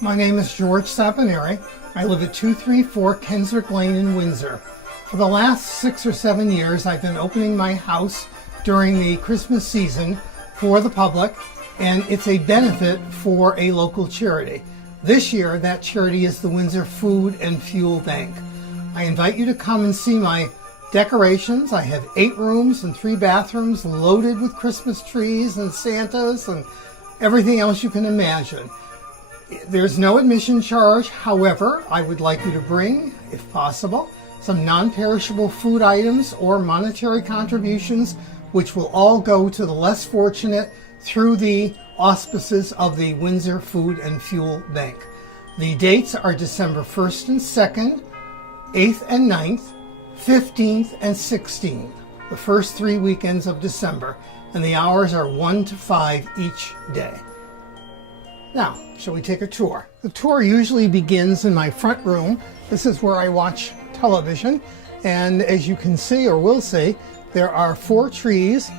My name is George Saponari. I live at 234 Keswick Lane in Windsor. For the last 6 or 7 years, I've been opening my house during the Christmas season for the public, and it's a benefit for a local charity. This year, that charity is the Windsor Food and Fuel Bank. I invite you to come and see my decorations. I have 8 rooms and 3 bathrooms loaded with Christmas trees and Santas and everything else you can imagine. There's no admission charge. However, I would like you to bring, if possible, some non-perishable food items or monetary contributions, which will all go to the less fortunate through the auspices of the Windsor Food and Fuel Bank. The dates are December 1st and 2nd, 8th and 9th, 15th and 16th, the first 3 weekends of December, and the hours are 1 to 5 each day. Now, shall we take a tour? The tour usually begins in my front room. This is where I watch television, and as you can see or will see, there are 4 trees.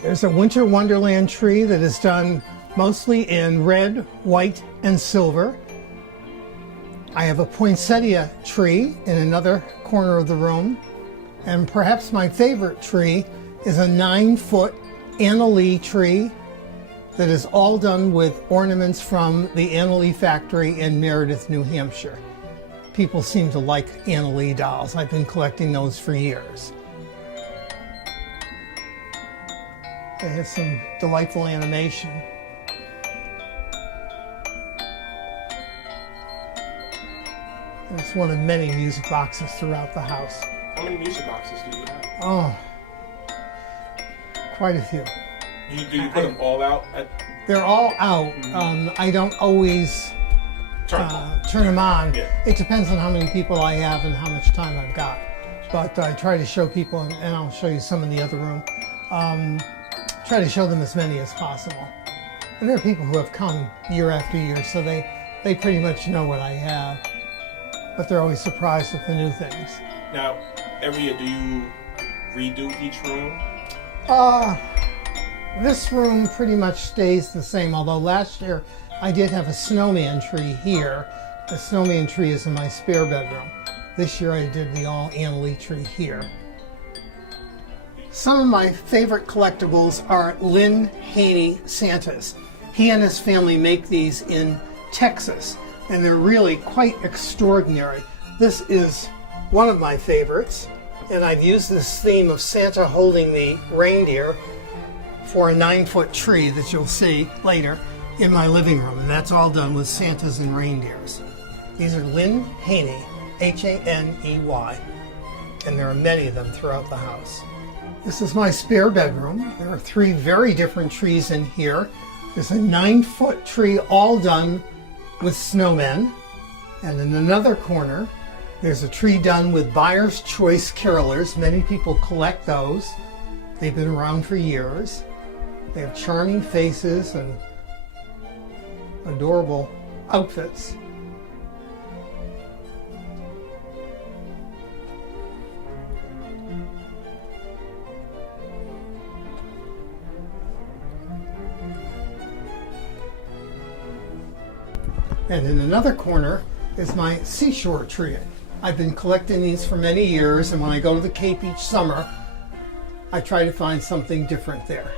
There's a Winter Wonderland tree that is done mostly in red, white, and silver. I have a poinsettia tree in another corner of the room, and perhaps my favorite tree is a 9-foot Anna Lee tree that is all done with ornaments from the Anna Lee factory in Meredith, New Hampshire. People seem to like Anna Lee dolls. I've been collecting those for years. They have some delightful animation. And it's one of many music boxes throughout the house. How many music boxes do you have? Oh, quite a few. Do you put them all out? They're all out. I don't always turn them on. Yeah. It depends on how many people I have and how much time I've got. But I try to show people, and I'll show you some in the other room, try to show them as many as possible. And there are people who have come year after year, so they pretty much know what I have. But they're always surprised with the new things. Now, every year, do you redo each room? This room pretty much stays the same, although last year I did have a snowman tree here. The snowman tree is in my spare bedroom. This year I did the all Anna Lee tree here. Some of my favorite collectibles are Lynn Haney Santas. He and his family make these in Texas, and they're really quite extraordinary. This is one of my favorites, and I've used this theme of Santa holding the reindeer for a 9-foot tree that you'll see later in my living room, and that's all done with Santas and reindeers. These are Lynn Haney, Haney, and there are many of them throughout the house. This is my spare bedroom. There are 3 very different trees in here. There's a 9-foot tree all done with snowmen, and in another corner there's a tree done with Buyer's Choice carolers. Many people collect those. They've been around for years. They have charming faces and adorable outfits. And in another corner is my seashore tree. I've been collecting these for many years, and when I go to the Cape each summer, I try to find something different there.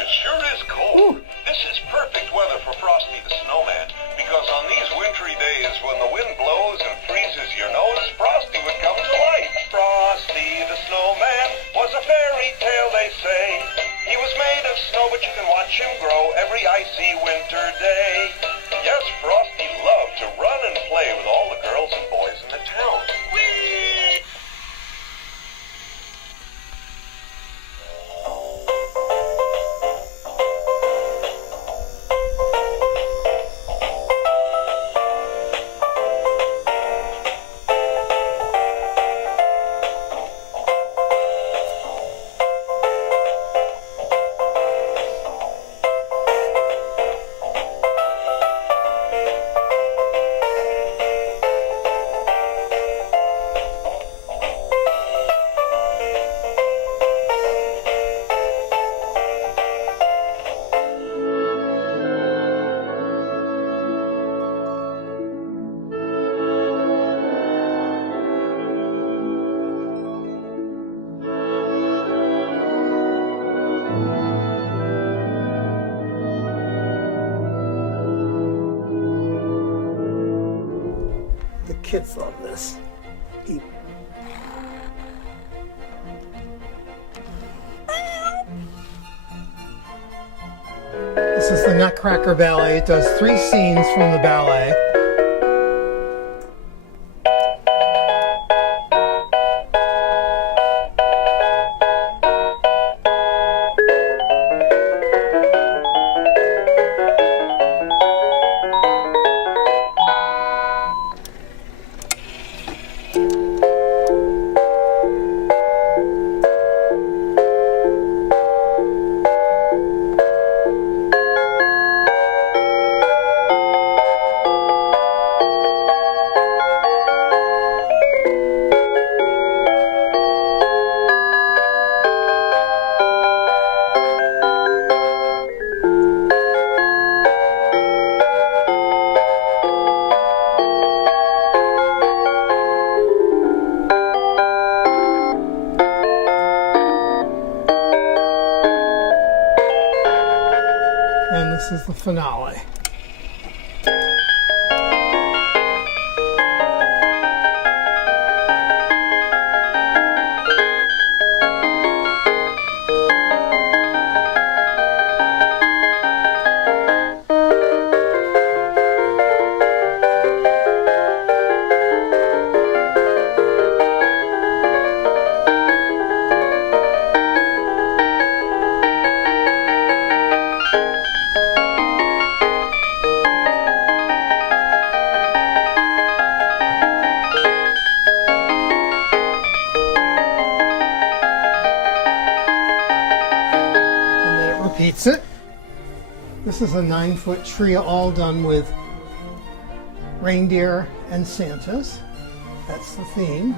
It sure is cold. Ooh. This is perfect weather for Frosty the Snowman, because on these wintry days when the wind blows and freezes your nose, Frosty would come to life. Frosty the Snowman was a fairy tale, they say. He was made of snow, but you can watch him grow every icy winter day. Yes, Frosty loved to run and play with all the girls and boys in the town. Whee! kids love this. Eat. This is the Nutcracker Ballet. It does 3 scenes from the ballet. And this is the finale. Repeats it. This is a 9-foot tree all done with reindeer and Santas. That's the theme.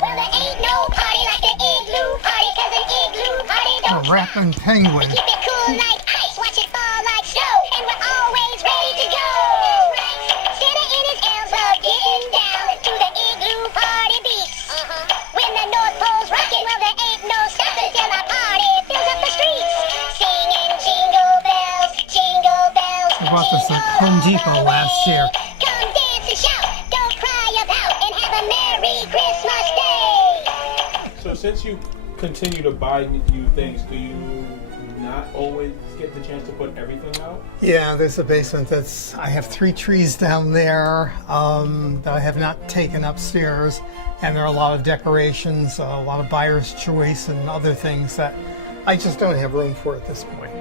Well, there ain't no party like the igloo party, 'cause an igloo party don't A rapping penguin. keep it cool like ice, watch it fall like snow, and we're always ready to go. Santa and his elves love getting down to the igloo party beat. When the North Pole's rocking, well, there ain't no stopping till our party fills up the streets. Singing jingle bells, jingle bells, I bought this at Home Depot last year. Come dance and shout, don't cry about, and have a Merry Christmas Day. So since you continue to buy new things, do you not always get the chance to put everything out? Yeah, there's a basement that's, I have 3 trees down there that I have not taken upstairs, and there are a lot of decorations, a lot of buyer's choice and other things that I just don't have room for at this point.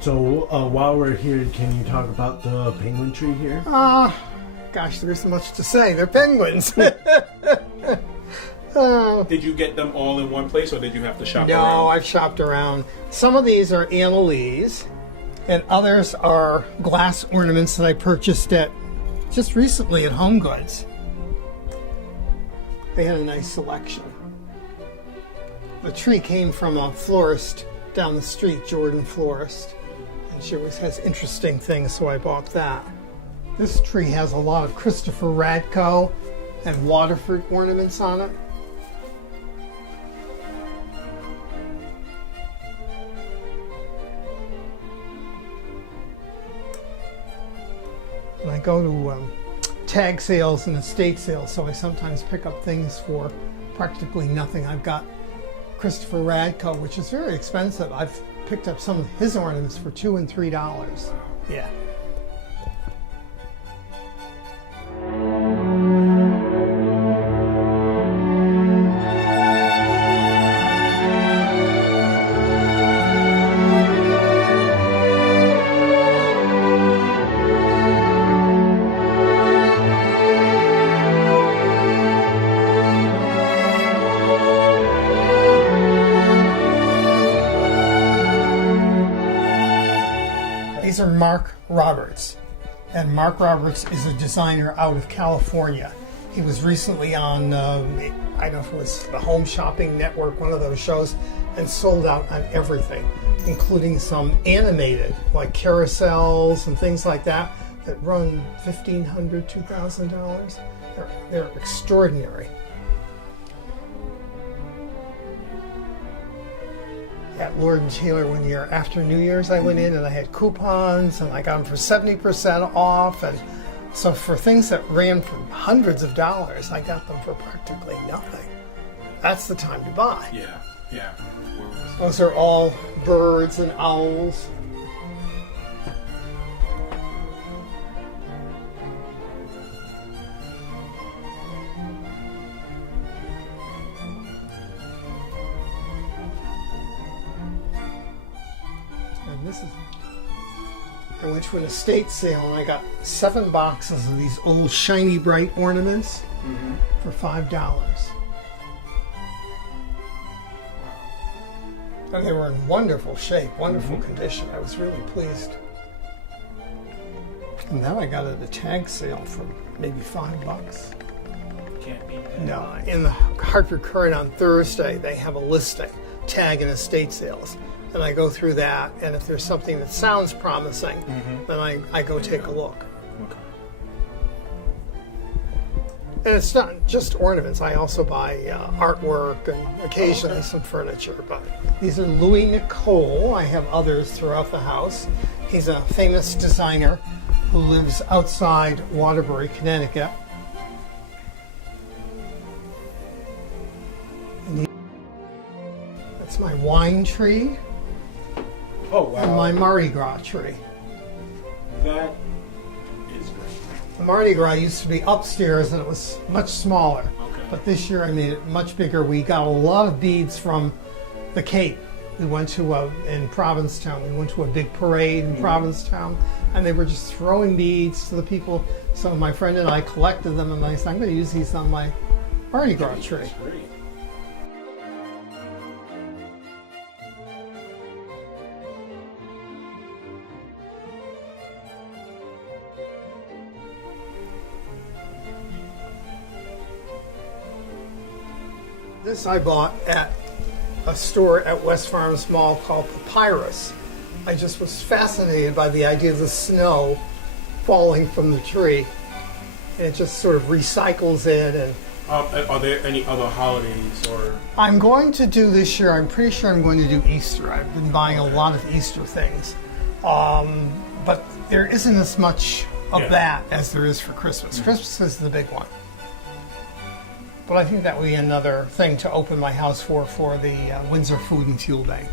So while we're here, can you talk about the penguin tree here? Gosh, there isn't much to say. They're penguins. Did you get them all in one place, or did you have to shop No, around? I've shopped around. Some of these are Annalise, and others are glass ornaments that I purchased at just recently at Home Goods. They had a nice selection. The tree came from a florist down the street, Jordan Florist, and she always has interesting things, so I bought that. This tree has a lot of Christopher Radko and Waterford ornaments on it. And I go to tag sales and estate sales, so I sometimes pick up things for practically nothing. I've got Christopher Radko, which is very expensive. I've picked up some of his ornaments for $2 and $3. Yeah. These are Mark Roberts, and Mark Roberts is a designer out of California. He was recently on, I don't know if it was the Home Shopping Network, one of those shows, and sold out on everything, including some animated, like carousels and things like that, that run $1,500, $2,000. They're extraordinary. at Lord & Taylor one year after New Year's. I went in and I had coupons and I got them for 70% off. And so for things that ran for hundreds of dollars, I got them for practically nothing. That's the time to buy. Yeah, yeah. Those are all birds and owls. And this is, I went to an estate sale and I got 7 boxes of these old shiny bright ornaments for $5. And they were in wonderful shape, wonderful condition. I was really pleased. And then I got it at a tag sale for maybe $5. Can't beat that. No, in the Hartford Courant on Thursday, they have a listing, tag and estate sales. And I go through that, and if there's something that sounds promising, then I go take a look. Okay. And it's not just ornaments. I also buy artwork and occasionally some furniture. But these are Louis Nicole. I have others throughout the house. He's a famous designer who lives outside Waterbury, Connecticut. And that's my wine tree Oh, wow. and my Mardi Gras tree. That is great. The Mardi Gras used to be upstairs and it was much smaller. Okay. But this year I made it much bigger. We got a lot of beads from the Cape. We went to in Provincetown. We went to a big parade in Provincetown, and they were just throwing beads to the people. So my friend and I collected them, and I said, I'm going to use these on my Mardi Gras tree. That's great. This I bought at a store at West Farms Mall called Papyrus. I just was fascinated by the idea of the snow falling from the tree. And it just sort of recycles it. And Are there any other holidays or? I'm going to do this year, I'm pretty sure I'm going to do Easter. I've been buying a lot of Easter things. But there isn't as much of that as there is for Christmas. Christmas is the big one. But I think that would be another thing to open my house for the Windsor Food and Fuel Bank.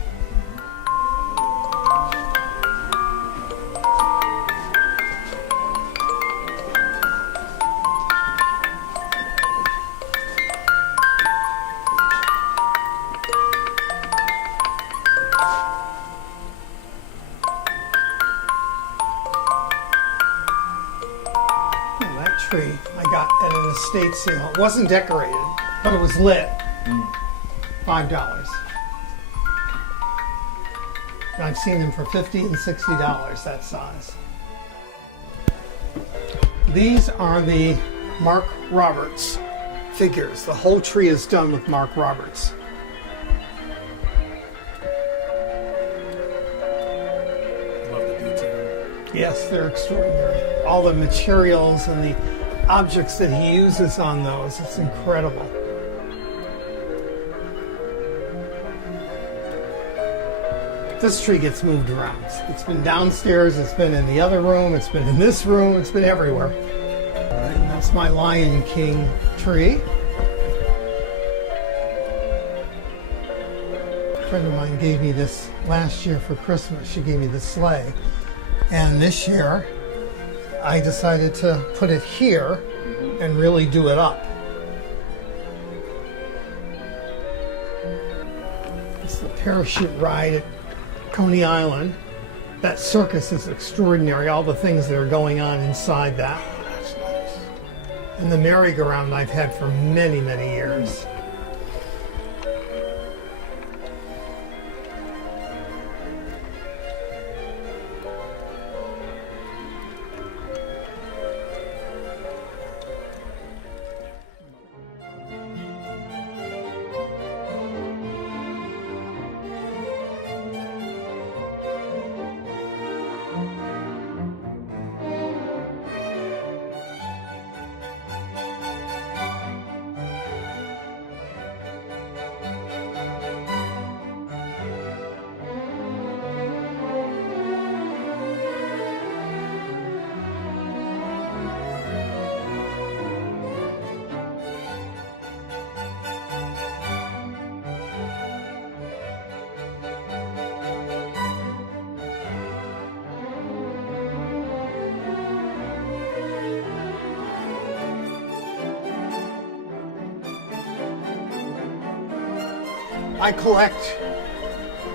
That tree I got at an estate sale. It wasn't decorated, but it was lit. $5. And I've seen them for $50 and $60, that size. These are the Mark Roberts figures. The whole tree is done with Mark Roberts. Love the detail. Yes, they're extraordinary. All the materials and the objects that he uses on those, it's incredible. This tree gets moved around. It's been downstairs, it's been in the other room, it's been in this room, it's been everywhere. All right, and that's my Lion King tree. A friend of mine gave me this last year for Christmas. She gave me the sleigh. And this year, I decided to put it here and really do it up. It's the parachute ride at Coney Island. That circus is extraordinary, all the things that are going on inside that. That's nice. And the merry-go-round I've had for many, many years. I collect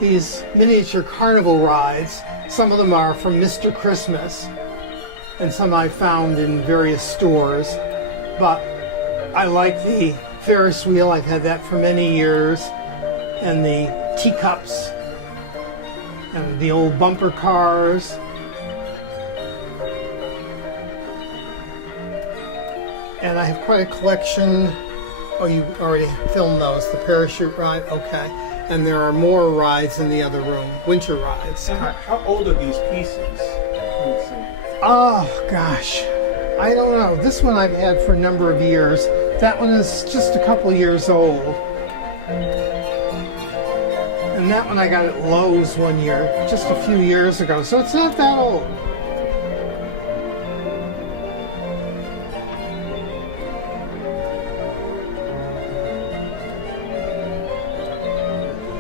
these miniature carnival rides. Some of them are from Mr. Christmas, and some I found in various stores. But I like the Ferris wheel. I've had that for many years, and the teacups, and the old bumper cars. And I have quite a collection. Oh, you already filmed those. The parachute ride, okay. And there are more rides in the other room, winter rides. How old are these pieces? Let's see. Oh, gosh. I don't know. This one I've had for a number of years. That one is just a couple years old. And that one I got at Lowe's one year, just a few years ago. So it's not that old.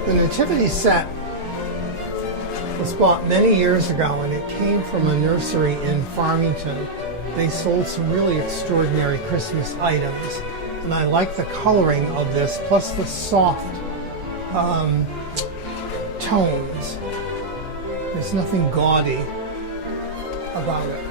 The nativity set was bought many years ago, and it came from a nursery in Farmington. They sold some really extraordinary Christmas items, and I like the coloring of this, plus the soft tones. There's nothing gaudy about it.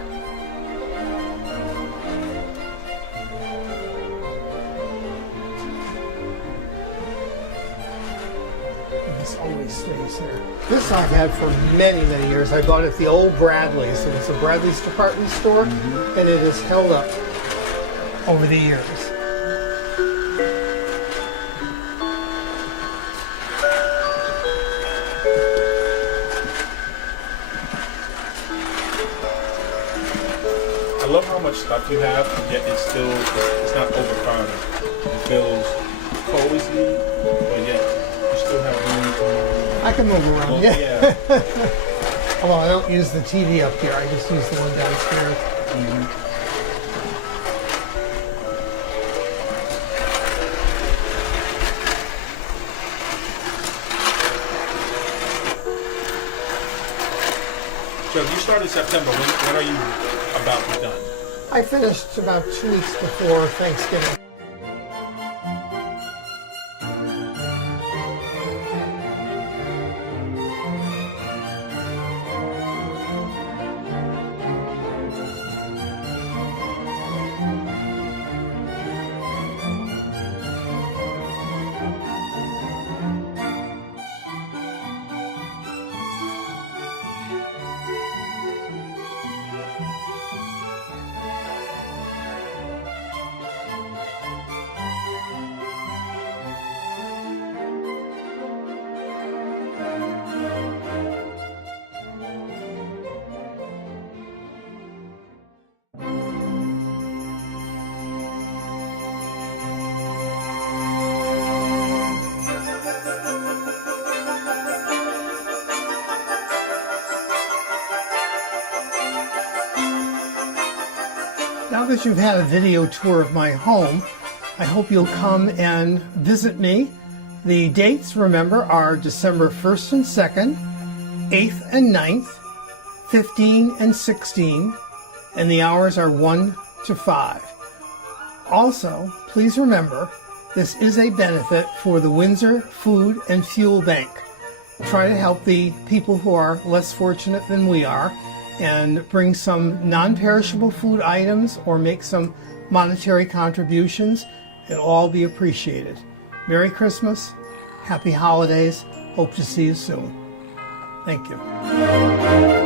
This always stays here. This I've had for many, many years. I bought it at the old Bradley's. It was a Bradley's department store, and it has held up over the years. I love how much stuff you have, yet it's not overcrowded. It feels cozy, but yet you still have room to move. I can move around, Well, yeah. Although I don't use the TV up here, I just use the one downstairs. So if you started September, when are you about to be done? I finished about 2 weeks before Thanksgiving. Now that you've had a video tour of my home, I hope you'll come and visit me. The dates, remember, are December 1st and 2nd, 8th and 9th, 15 and 16, and the hours are 1 to 5. Also, please remember, this is a benefit for the Windsor Food and Fuel Bank. Try to help the people who are less fortunate than we are, and bring some non-perishable food items or make some monetary contributions. It'll all be appreciated. Merry Christmas, Happy Holidays, hope to see you soon. Thank you.